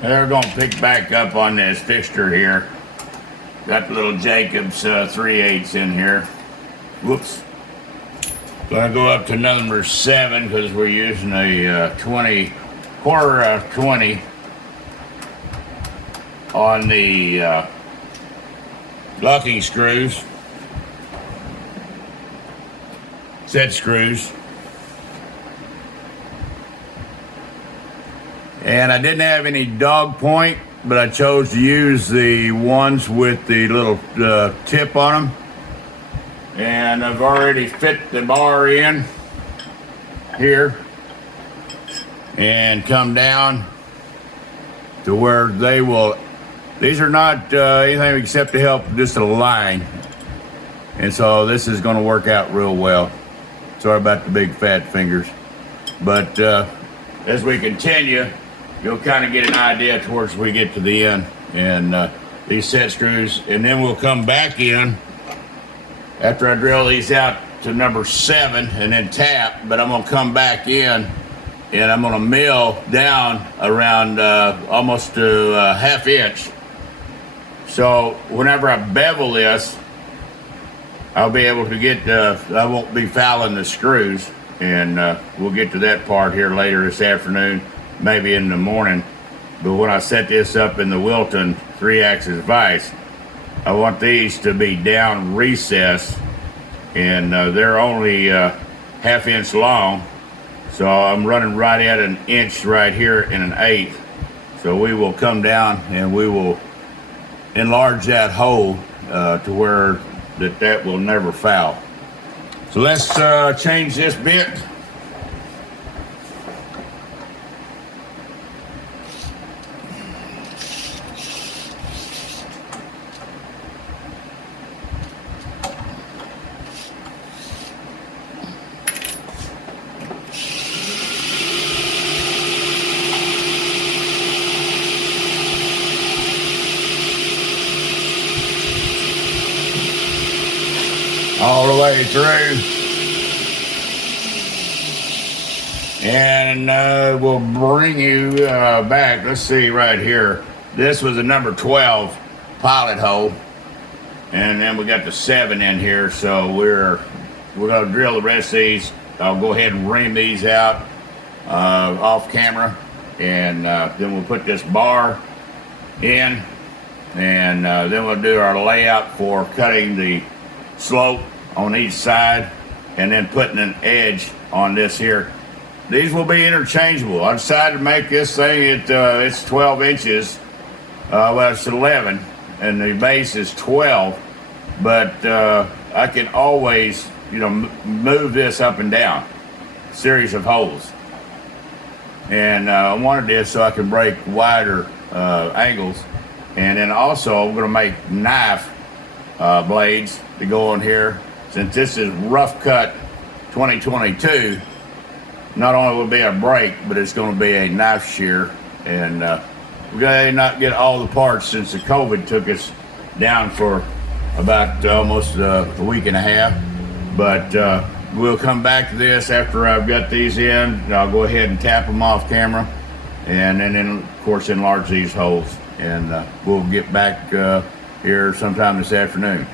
They're going to pick back up on this fixture here. Got the little Jacobs 3/8 in here. Whoops. Gonna go up to number 7 because we're using a 20, quarter 20 on the locking screws. Set screws. And I didn't have any dog point, but I chose to use the ones with the little tip on them. And I've already fit the bar in here and come down to where they will, these are not anything except to help just align. And so this is going to work out real well. Sorry about the big fat fingers. But as we continue, you'll kind of get an idea towards we get to the end. And these set screws, and then we'll come back in after I drill these out to number 7 and then tap, but I'm gonna come back in and I'm gonna mill down around almost to a ½ inch. So whenever I bevel this, I'll be able to get, I won't be fouling the screws, and we'll get to that part here later this afternoon, maybe in the morning. But when I set this up in the Wilton 3-axis vise, I want these to be down recessed, and they're only ½ inch long. So I'm running right at an inch right here and an 1/8. So we will come down and we will enlarge that hole to where that will never foul. So let's change this bit. All the way through, and we'll bring you back. Let's see right here. This was a number 12 pilot hole, and then we got the 7 in here. So we're gonna drill the rest of these. I'll go ahead and ream these out off camera, and then we'll put this bar in, and then we'll do our layout for cutting the slope on each side and then putting an edge on this here. These will be interchangeable. I decided to make this thing it's 12 inches, well, it's 11 and the base is 12, but I can always, you know, move this up and down, series of holes. And I wanted this so I can break wider angles. And then also I'm gonna make knife blades to go on here. Since this is rough cut 2022, not only will be a break, but it's going to be a knife shear. And we're going to not get all the parts since the COVID took us down for about almost a week and a half. But we'll come back to this after I've got these in. I'll go ahead and tap them off camera, and then of course enlarge these holes. And we'll get back here sometime this afternoon.